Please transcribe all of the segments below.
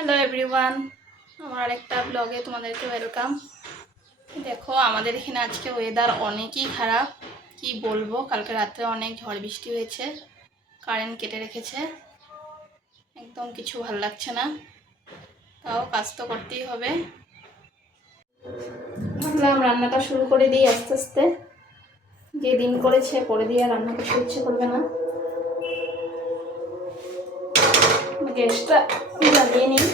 Hello everyone, আমার আরেকটা ব্লগে তোমাদেরকে ওয়েলকাম। দেখো আমাদের এখানে আজকে ওয়েদার অনেকই খারাপ, কি বলবো। কালকে রাত্রে অনেক ঝড় বৃষ্টি হয়েছে, কারেন্ট কেটে রেখেছে, একদম কিছু ভালো লাগছে না। তাও কাজ তো করতেই হবে। ভাবলাম রান্নাটা শুরু করে দিই আস্তে আস্তে, যে দিন করেছে পরে দিয়ে রান্না করতে ইচ্ছে করবে না। গ্যাসটা জ্বালিয়ে নিই।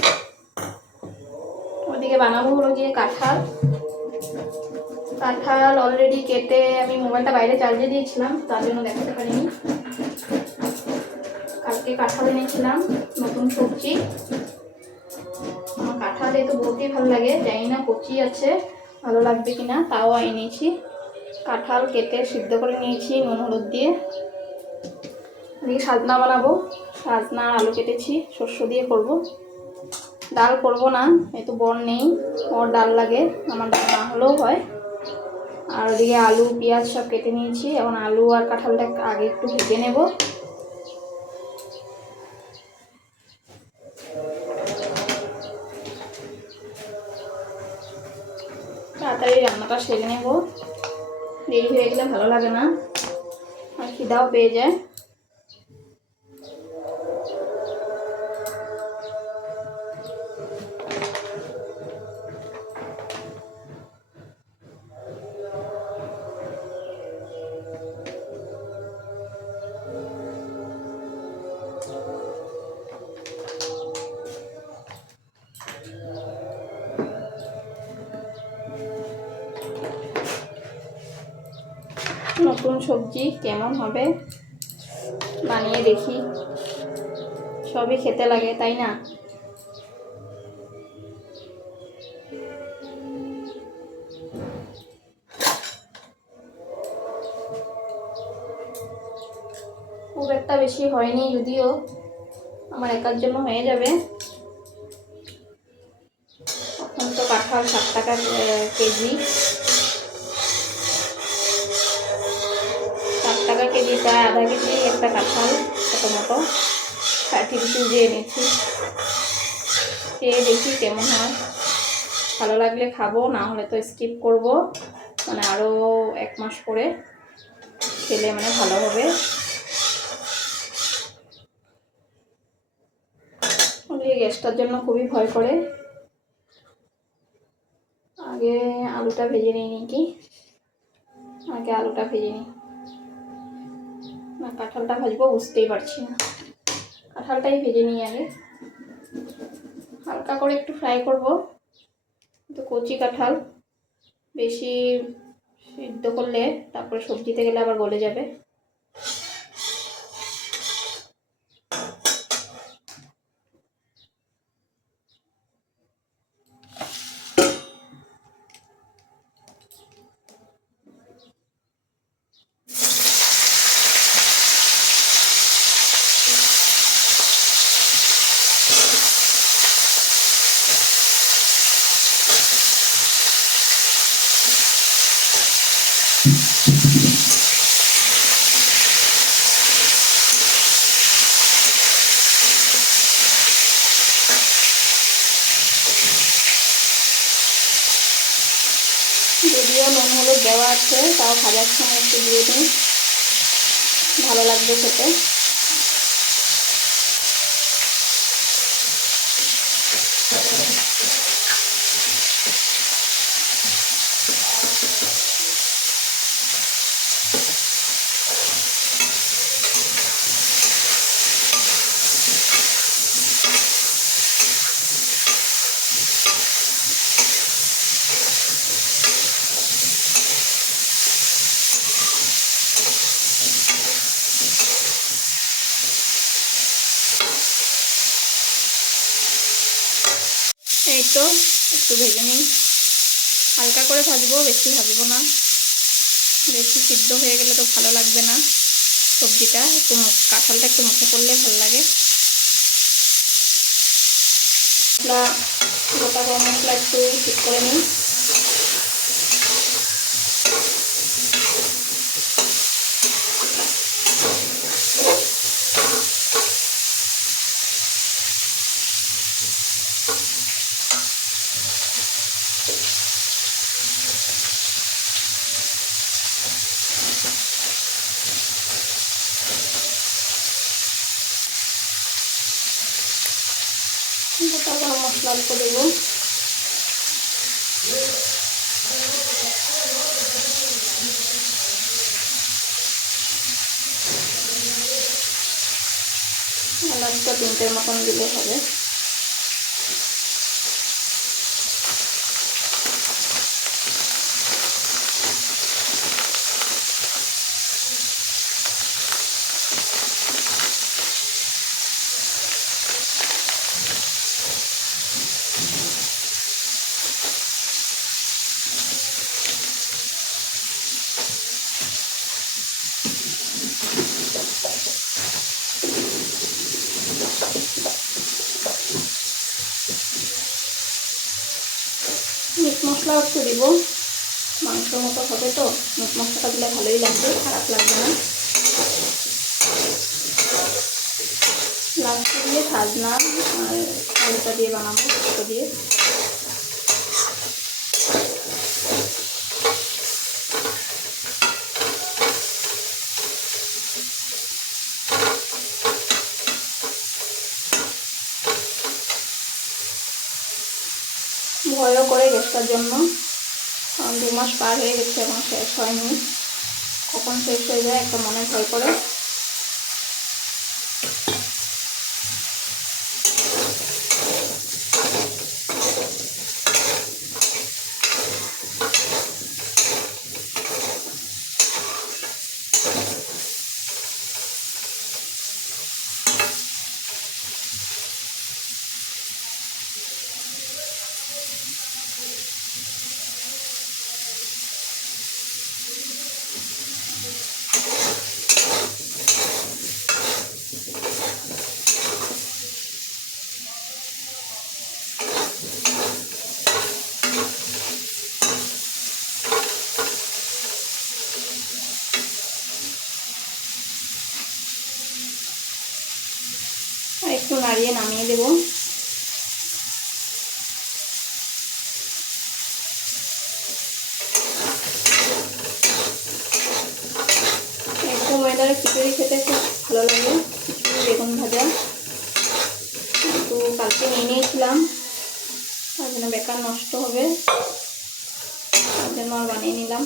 ওদিকে বানাবো হলো গিয়ে কাঁঠাল অলরেডি কেটে আমি মোবাইলটা বাইরে চার্জে দিয়েছিলাম, তার জন্য দেখাতে পারিনি। কালকে কাঁঠাল এনেছিলাম, নতুন সবজি। আমার কাঁঠাল এই তো বলতেই ভালো লাগে, জানি না কচি আছে ভালো লাগবে কিনা, তাও এনেছি। কাঁঠাল কেটে সিদ্ধ করে নিয়েছি নুন হলুদ দিয়ে। এদিকে সাজনা বানাবো, সাজনা আর আলু কেটেছি, শস্য দিয়ে করব। ডাল করব না, এই তো বর নেই, ওর ডাল লাগে, আমার ডাল না হলেও হয়। আর ওদিকে আলু পেঁয়াজ সব কেটে নিয়েছি। এখন আলু আর কাঁঠালটা আগে একটু ভেজে নেব। তাড়াতাড়ি রান্নাটা সেরে নেব, দেরি হয়ে গেলে ভালো লাগে না, আর খিদাও পেয়ে যায়। নতুন সবজি কেমন হবে বানিয়ে দেখি, সবই খেতে লাগে তাই না। খুব একটা বেশি হয়নি, যদিও আমার একার জন্য হয়ে যাবে। এখন তো কাঁঠাল 7 টাকা কেজি, 7 টাকা কেজি, প্রায় আধা কেজি একটা কাঁঠাল ছোটো মতো 60 রুপিস দিয়ে এনেছি। খেয়ে দেখি কেমন হয়, ভালো লাগলে খাবো, না হলে তো স্কিপ করব। মানে আরও 1 মাস পরে খেলে মানে ভালো হবে। গ্যাসটার জন্য খুবই ভয় করে। আগে আলুটা ভেজে নিই নাকি, আগে আলুটা ভেজে নিই, না কাঁঠালটা ভাজবো বুঝতেই পারছি না। কাঁঠালটাই ভেজে নিই আগে, হালকা করে একটু ফ্রাই করব। তো কচি কাঁঠাল বেশি সিদ্ধ করলে তারপরে সবজিতে গেলে আবার গলে যাবে। যদিও নুন হলুদ দেওয়া আছে, তাও ভাজার সময় একটু দিয়ে দিই, ভালো লাগবে খেতে। এই তো একটু ভেজে নিই, হালকা করে ভাজবো, বেশি ভাজবো না, বেশি সিদ্ধ হয়ে গেলে তো ভালো লাগবে না সবজিটা। একটু কাঁঠালটা একটু মুখে পড়লে ভালো লাগে। মশলা, গোটা গরম মশলা একটু ঠিক করে নিই। গোটা গরম মশলা অল্প দেবো। এলাচটা 3টের মতন দিলে হবে। মিট মশলা একটু দিব, মাংসের মতো হবে তো মিট মশলাটা দিলে ভালোই লাগবে, খারাপ লাগবে না। লাস্টে দিয়ে সাজনা আর আলুটা দিয়ে বানাবো, ছোটো দিয়ে। ভয়ও করে গ্যাসটার জন্য, কারণ 2 মাস পার হয়ে গেছে, এখন শেষ হয়নি, কখন শেষ হয়ে যায় একটা মনে ভয় করে। আর একটু নাড়িয়ে নামিয়ে দেব। একদম ওয়েদারে খিচুড়ি খেতে খুব ভালো লাগে, খিচুড়ি বেগুন ভাজা। কিন্তু কালকে নিয়ে নিয়েছিলাম, তার জন্য বেকার নষ্ট হবে, তার জন্য আর বানিয়ে নিলাম।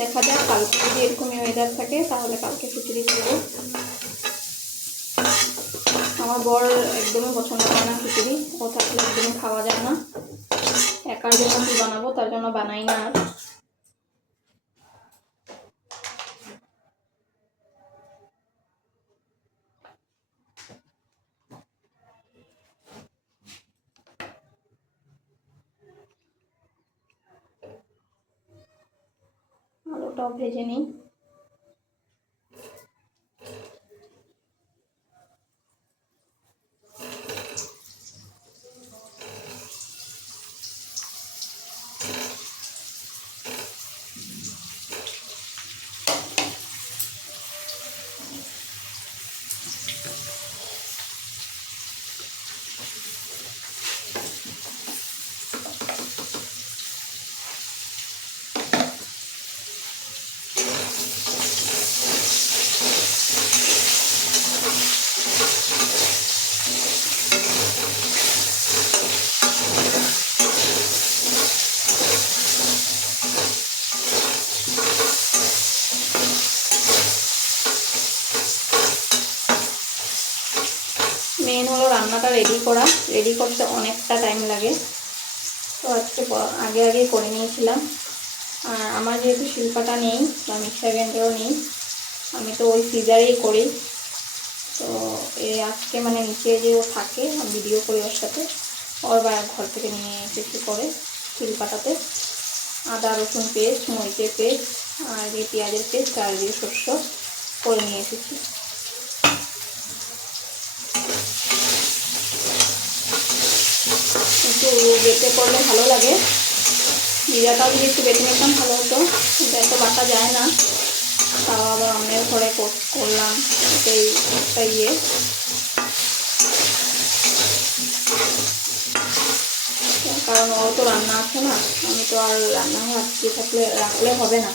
দেখা যাক, কালকে যদি এরকমই ওয়েদার থাকে তাহলে কালকে খিচুড়ি করবো। আমার বর একদমই পছন্দ করে না খিচুড়ি, ও থাকলে একদমই খাওয়া যায় না। একার জন্য কি বানাবো, তার জন্য বানাই না। আর আলুটাও ভেজে নিই। মেন হলো রান্নাটা রেডি করতে অনেকটা টাইম লাগে, তো আজকে আগেই করে নিয়েছিলাম। আর আমার যেহেতু শিল্পাটা নেই বা মিক্সার গ্রাইন্ডারও নেই, আমি তো ওই সিজারেই করি। তো আজকে মানে নিচে যে ও থাকে, আমি ভিডিও করি ওর সাথে, ওর ঘর থেকে নিয়ে এসেছি করে শিল্পাটাতে আদা রসুন পেস্ট, মরিচের পেস্ট, আর দিয়ে পেঁয়াজের পেস্ট, আর দিয়ে শস্য করে নিয়ে এসেছি। একটু বেটে করলে ভালো লাগে, জিরাটাও যদি একটু বেটে নিতাম ভালো হতো, কিন্তু এত বাটা যায় না। তাও আবার অন্যের ঘরে করলাম, এটাই একটা ইয়ে। কারণ ও তো রান্না আছে না, আমি তো আর রান্নাঘর আটকে রাখলে হবে না।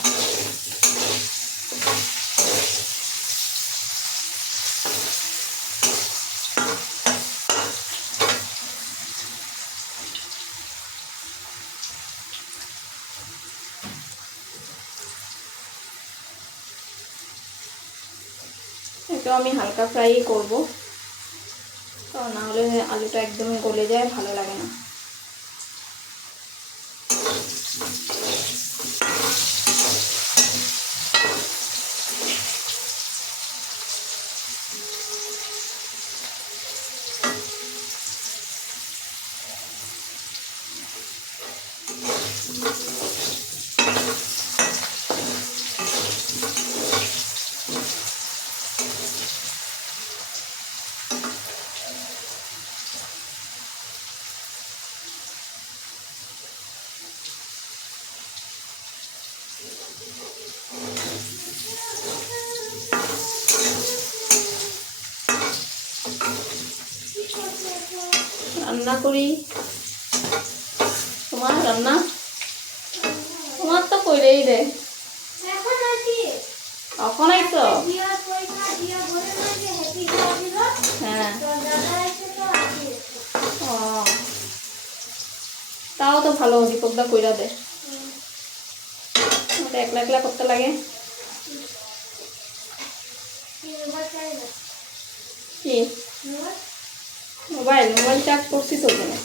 ওটাও আমি হালকা ফ্রাই করব, তো না হলে আলুটা একদমই গলে যায়, ভালো লাগে না। রান্না করি, তোমার রান্না তোমার তো কইলেই দে। কখন আইছো? হ্যাঁ, ও তাও তো ভালো, দীপকদা কইরা দে, ওটা একলা একলা করতে লাগে। কি মোবাইল মোবাইল চার্জ করছি তো, ওখানে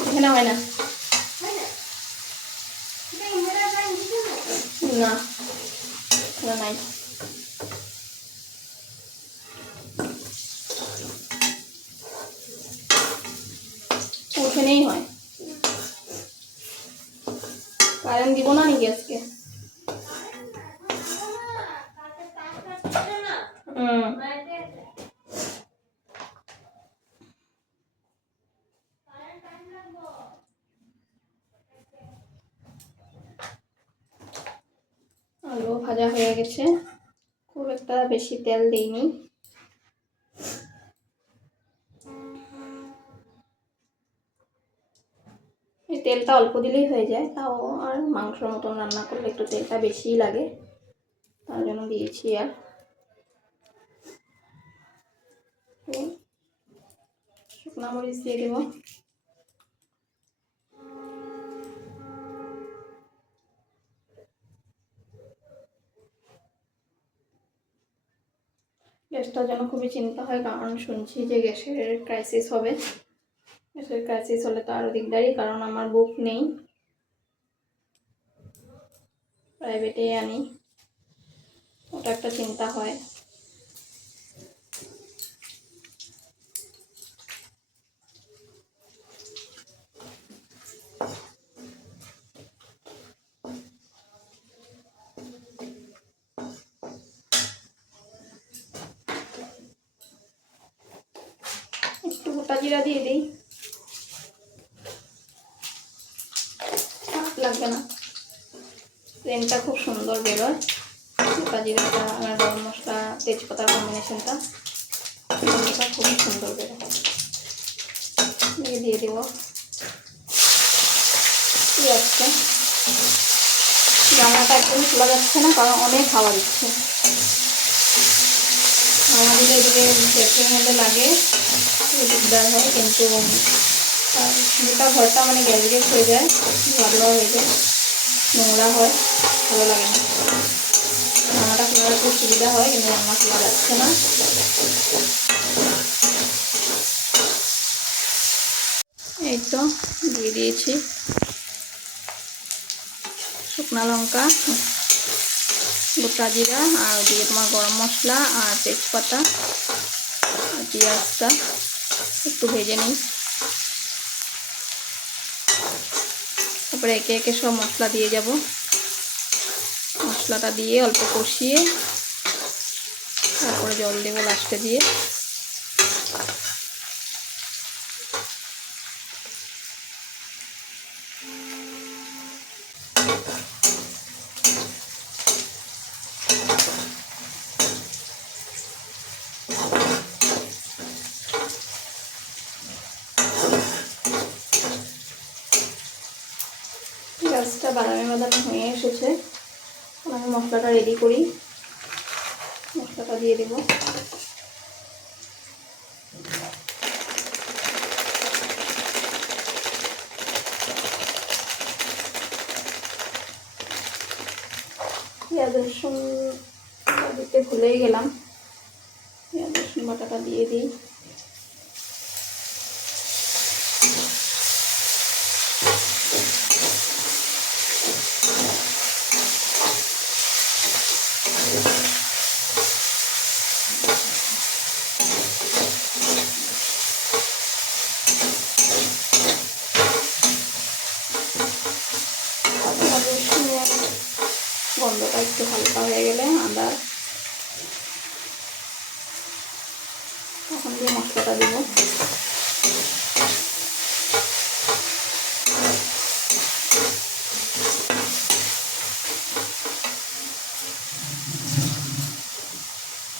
এখানে হয় না, না না নাই। ওখানেই হয়। কারেন্ট দিব না নাকি আজকে? আলু ভাজা হয়ে গেছে, খুব একটা বেশি তেল দিইনি। এই তেলটা অল্প দিলেই হয়ে যায়, তাও আর মাংসর মতন রান্না করলে একটু তেলটা বেশিই লাগে, তার জন্য দিয়েছি। আর শুকনো মরিচ দিয়ে দেবো। গ্যাসটার জন্য খুবই চিন্তা হয়, কারণ শুনছি যে গ্যাসের ক্রাইসিস হবে। গ্যাসের ক্রাইসিস হলে তো আরও দিকদারি, কারণ আমার বুক নেই, প্রাইভেটে আনি, ওটা একটা চিন্তা হয়। একটু গোটা জিরা দিয়ে দিই, লাগবে না, সেন্টটা খুব সুন্দর বেরোয়। গোটা জিরাটা আর গরম মশলা তেজপাতার কম্বিনেশনটা খুবই সুন্দর বেরোয়। দিয়ে দেবো পেঁয়াজটা। রান্নাটা একদমই খোলা যাচ্ছে না, কারণ অনেক হাওয়া দিচ্ছে। হাওয়া দিলে এদিকে গ্যাসের মধ্যে লাগে, দিকদার হয়, কিন্তু গোটা ঘরটা মানে গ্যাস গ্যাস হয়ে যায়, ধোয়া হয়ে যায়, নোংরা হয়, ভালো লাগে না। রান্নাটা খোলা খুব সুবিধা হয়, কিন্তু রান্না খোলা যাচ্ছে না। এই তো দিয়ে দিয়েছি শুকনো লঙ্কা, গোটা জিরা, আর দিয়ে তোমার গরম মশলা আর তেজপাতা আর পেঁয়াজটা একটু ভেজে নিই। তারপরে একে একে সব মশলা দিয়ে যাব। মশলাটা দিয়ে অল্প কষিয়ে তারপরে জল দেবো লাস্টে দিয়ে। পেঁয়াজটা বাদামি বাদামি হয়ে এসেছে, আমি মশলাটা রেডি করি। মশলাটা দিয়ে দেব। পেঁয়াজ রসুন দিতে ভুলেই গেলাম, পেঁয়াজ রসুন বাটাটা দিয়ে দিই। রসুনের গন্ধটা একটু হালকা হয়ে গেলে আদা, তখন দিয়ে মশলাটা দেব।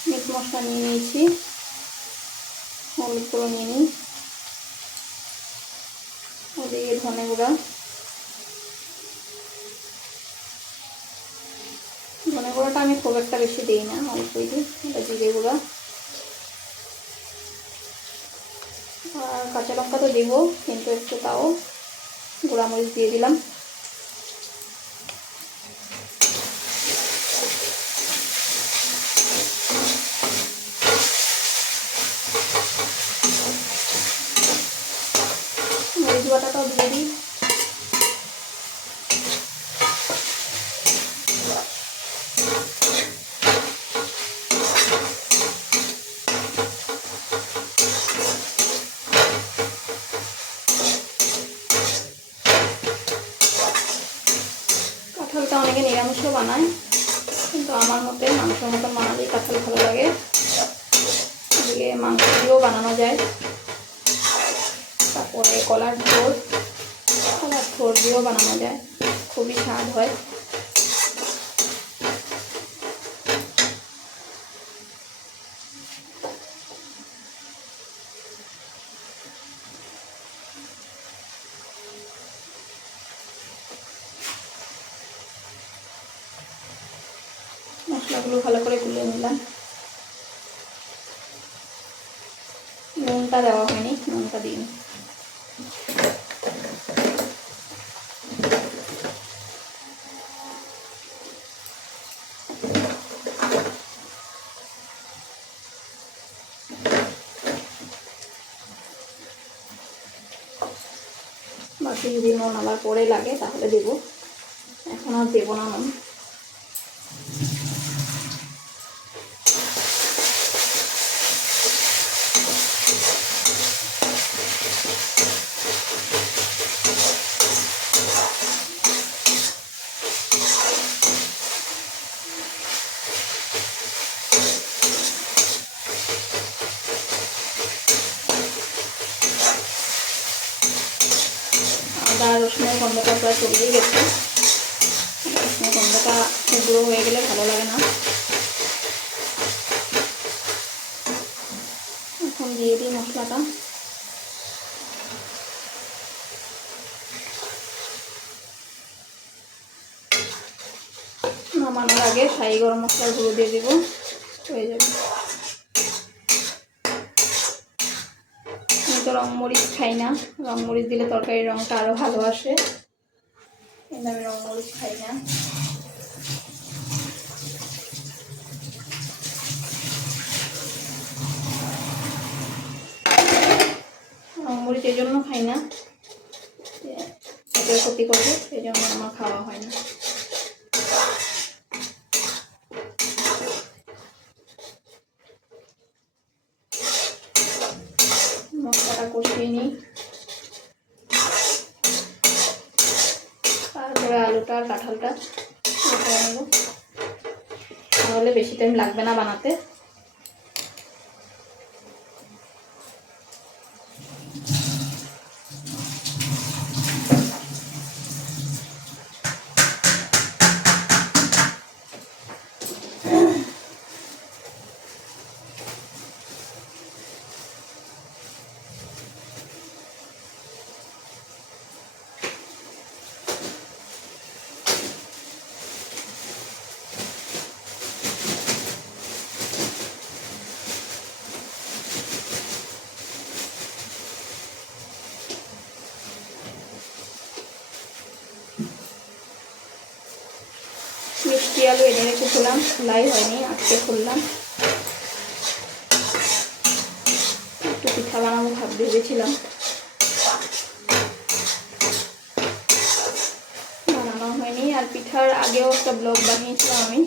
মিট মশলা নিয়ে নিয়েছি, হলুদ গুঁড়ো নিয়ে নিই, ওদিকে ধনে গুঁড়া, ধনে গুঁড়োটা আমি খুব একটা বেশি দিই না, অল্পই দিই। এটা জিরে গুঁড়া, আর কাঁচা লঙ্কা তো দেবো, কিন্তু একটু তাও গুঁড়ামরিচ দিয়ে দিলাম। মরিচ বাটাটাও দিয়ে দিই। কাঁঠালটা অনেকে নিরামিষও বানায়, কিন্তু আমার মতে মাংসের মতন বানালেই কাঁঠাল ভালো লাগে। এদিকে মাংস দিয়েও বানানো যায়, তারপরে কলার থোড় দিয়েও বানানো যায়, খুবই স্বাদ হয়। মশলাগুলো ভালো করে গুলিয়ে নিলাম। নুনটা দেওয়া হয়নি, নুনটা দিই। বাকি যদি নুন আবার পরে লাগে তাহলে দেবো, এখন আর দেবো না নুন। আদা রসুনের গন্ধটা প্রায় চলেই গেছে, রসুনের গন্ধটা গুঁড়ো হয়ে গেলে ভালো লাগে না। এখন দিয়ে দিই মশলাটা। নামানোর আগে শাহি গরম মশলার গুঁড়ো দিয়ে দিব, হয়ে যাবে। আমি তো রং মরিচ খাই না, রং মরিচ দিলে তরকারির রংটা আরও ভালো আসে, কিন্তু আমি রং মরিচ খাই না। রং মরিচ এই জন্য খাই না, পেটের ক্ষতি করবে, এই জন্য আমার খাওয়া হয় না। মশলাটা কষিয়ে নিই, তারপরে আলুটা আর কাঁঠালটা করে নেব, তাহলে বেশি টাইম লাগবে না বানাতে। আলু এনে রেখেছিলাম, খোলাই হয়নি, আজকে খুললাম। একটু পিঠা বানাবো ভেবেছিলাম, বানানো হয়নি। আর পিঠার আগেও একটা ব্লগ বানিয়েছিলাম আমি,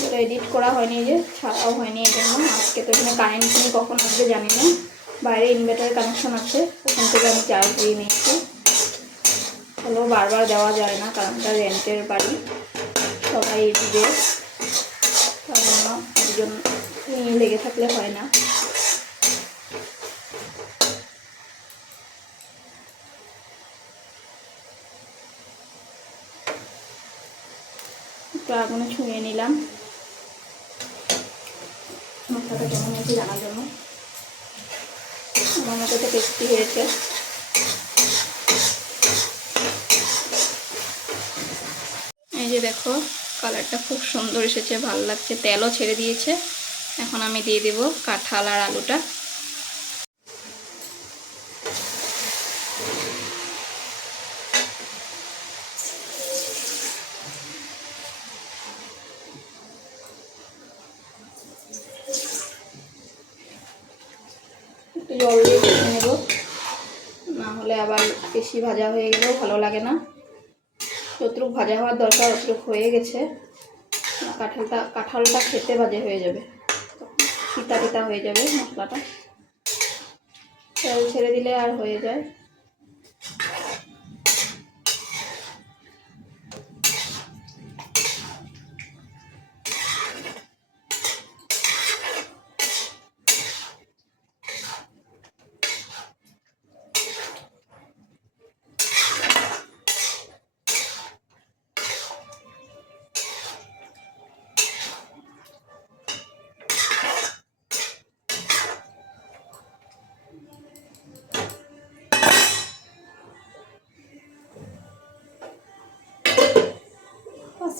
যেটা এডিট করা হয়নি, যে ছাড়াও হয়নি। এই জন্য আজকে তো এখানে কারেন্ট নেই, কখন আসবে জানি না। বাইরে ইনভার্টার কানেকশন আছে, ওখান থেকে আমি চার্জ দিয়ে নিচ্ছি। হলেও বারবার দেওয়া যায় না, কারণ এটা রেন্টের বাড়ি, সবাই দিবে, তার জন্য একজন নিয়ে লেগে থাকলে হয় না। একটু আগুনে ছুঁয়ে নিলাম মশলাটা কেমন হয়েছে জানার জন্য। আমার মতো তো টেস্টি হয়েছে। এই যে দেখো, কালারটা খুব সুন্দর এসেছে, ভালো লাগছে, তেলও ছেড়ে দিয়েছে। এখন আমি দিয়ে দেব কাঁঠাল আর আলুটা। একটু জল দিয়ে কষে নেব, না হলে আবার বেশি ভাজা হয়ে গেলেও ভালো লাগে না। যতটুকু ভাজা হওয়ার দরকার অতটুকু হয়ে গেছে। কাঁঠালটা খেতে বাজে হয়ে যাবে, তিতা তিতা হয়ে যাবে মশলাটা। তেল ছেড়ে দিলে আর হয়ে যায়।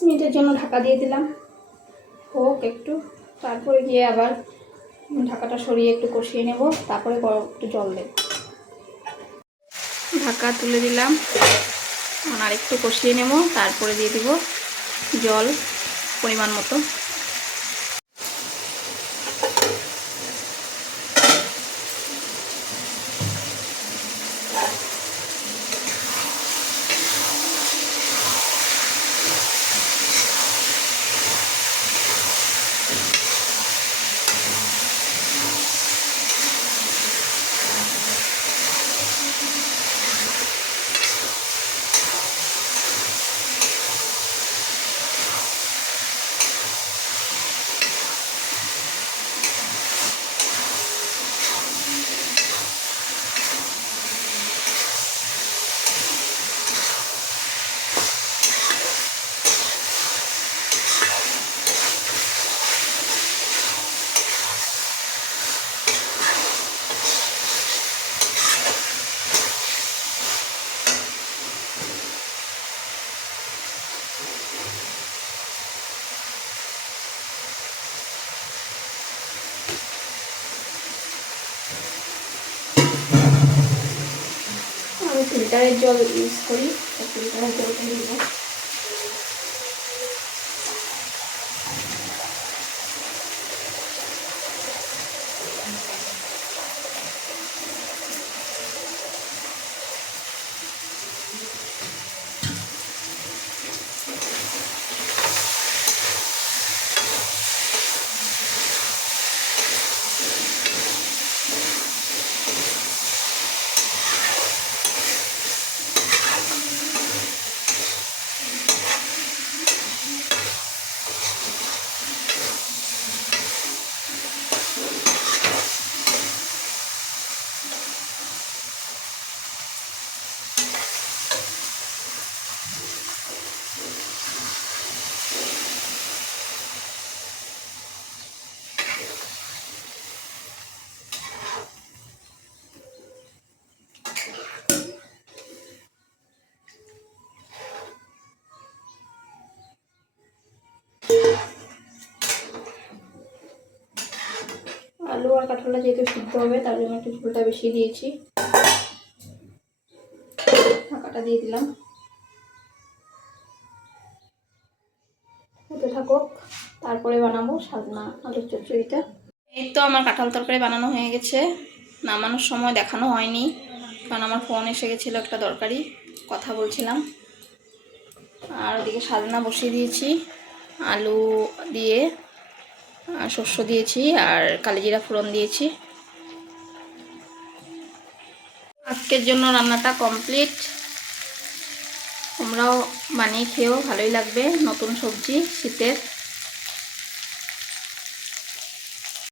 মিনিটের জন্য ঢাকা দিয়ে দিলাম, হোক একটু, তারপরে গিয়ে আবার ঢাকাটা সরিয়ে একটু কষিয়ে নেব, তারপরে একটু জল দেব। ঢাকা তুলে দিলাম, আর একটু কষিয়ে নেব, তারপরে দিয়ে দিব জল পরিমাণ মতো। আমি ফিল্টারের জল ইউজ করি, ফিল্টারের জলটা দিব। আলু আর কাঁঠালটা যেহেতু সিদ্ধ হবে, তার জন্য একটু ঝোলটা বেশি দিয়েছি। ঢাকাটা দিয়ে দিলাম। তো থাকুক, তারপরে বানাবো সাজনা আলুর চচ্চড়িটা। এই তো আমার কাঁঠাল তরকারি বানানো হয়ে গেছে। নামানোর সময় দেখানো হয়নি, কারণ আমার ফোন এসে গেছিলো একটা দরকারি, কথা বলছিলাম। আর ওদিকে সাজনা বসিয়ে দিয়েছি, আলু দিয়ে শস্য দিয়েছি আর কালিজিরা ফোড়ন দিয়েছি। আজকের জন্য রান্নাটা কমপ্লিট। তোমরাও বানিয়ে খেয়েও, ভালোই লাগবে, নতুন সবজি শীতের।